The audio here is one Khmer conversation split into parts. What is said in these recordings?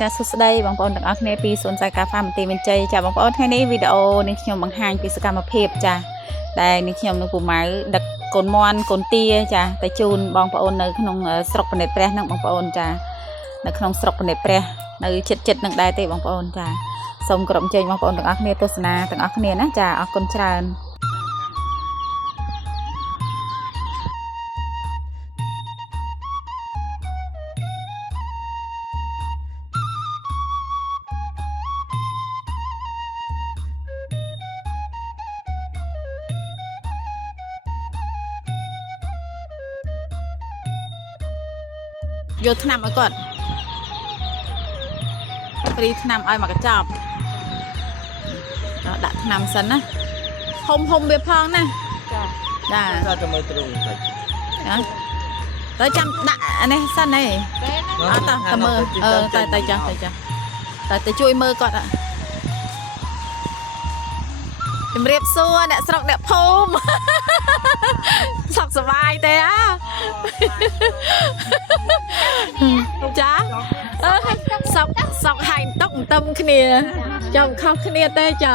ចាសួស្តីបងប្អូនទាំងអស់គ្នាពីសួនសាយកាហ្វាមន្ទីរមានជ័យចាបងប្អូនថ្ងៃនេះវីដេអូនេះខ្ញុំបង្ហាញពីសកម្មភាពចាដែលនេះខ្ញុំនឹងពូម៉ៅដឹកកូនមន់កូនទាចាទៅជូនបងប្អូននៅក្នុងស្រុកបណិតព្រះនឹងបងប្អូនចានៅក្នុងស្រុកបណិតព្រះនៅចិត្តនឹងដែរទេបងប្អូនចាសូមគោរពអញ្ជើញបងប្អូនទាំងអស់គ្នាទស្សនាទាំងអស់គ្នាណាចាអរគុណច្រើនយកថ្នាំឲ្យគាត់ព្រីថ្នាំឲ្យមកកញ្ចប់ដាក់ថ្នាំសិនណាហុំវាផងណាចាតែមើលទ្រូងតិចទៅចាំដាក់នេះសិនហីអត់តើមើលទៅចាស់ទៅជួយមើលគាត់ជំរាបសួរអ្នកស្រុកអ្នកភូមិសុខសប្បាយទេចាសុកហាញតុកតឹមគ្នាចាំខុសគ្នាទេចា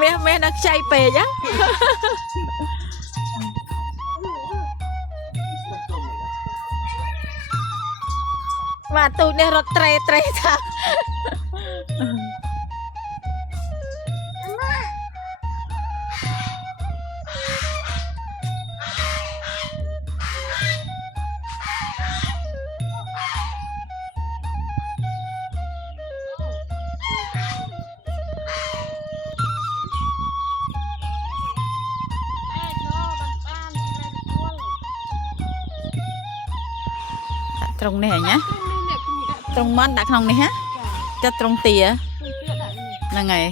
មាសដល់ខ្ចីពេកបាទទូចនេះរត់ត្រេថាត្រង់នេះហ៎ណាត្រង់មន់ដាក់ក្នុងនេះហ៎ចិត្តត្រង់ទាហ្នឹងហើយ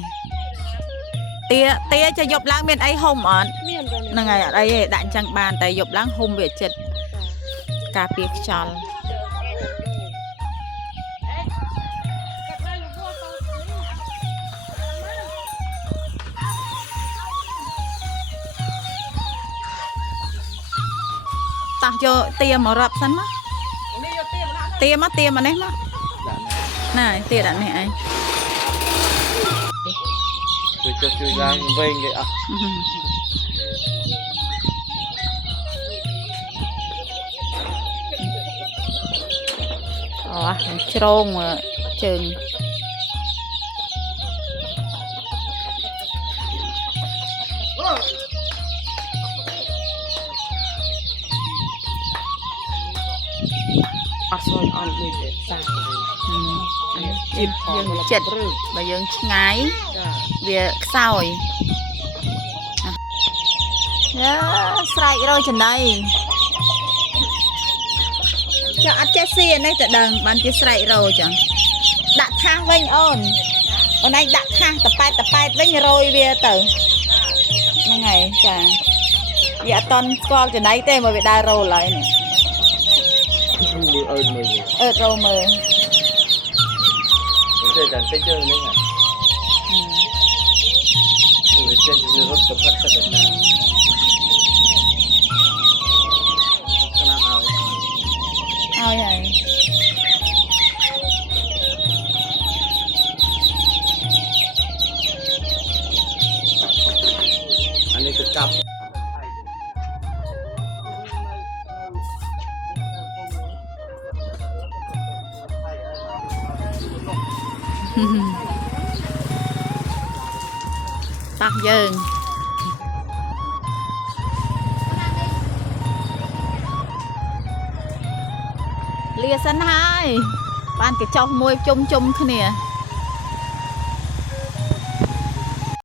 ទាจะយប់ឡើងមានអីហុំអត់ហ្នឹងហើយអត់អីទេដាក់អញ្ចឹងបានតែយប់ឡើងហុំវាចិត្តការពារខ្យល់តោះយកទាមករាប់សិនមកទាមកនេះមកណែទាដាក់នេះឯងជួយឡើងវិញគេអស់អូជ្រងជើងអត់ស្រួលអត់ដូចសាចិត្តបើយើងឆ្ងាយវាខ្សោយស្រែករយចំណៃចាអត់ចេះស៊ីនេះតែដឹងបានជាស្រែករយចឹងដាក់ថាសវិញអូនឯងដាក់ថាសតប៉ែតវិញរយវាទៅហ្នឹងហើយចាវាអត់តន់ស្គាល់ចំណៃទេមកវាដើររោលហើយនេះអឺរោមើលទេតែតិចទៅនេះវាចេញពីរត់ទៅផាត់ទៅដល់ណាខ្លាំងឲ្យហើយអានេះទៅកាប់តោះយើងលាសិនហើយបានគេចោះមួយជុំគ្នា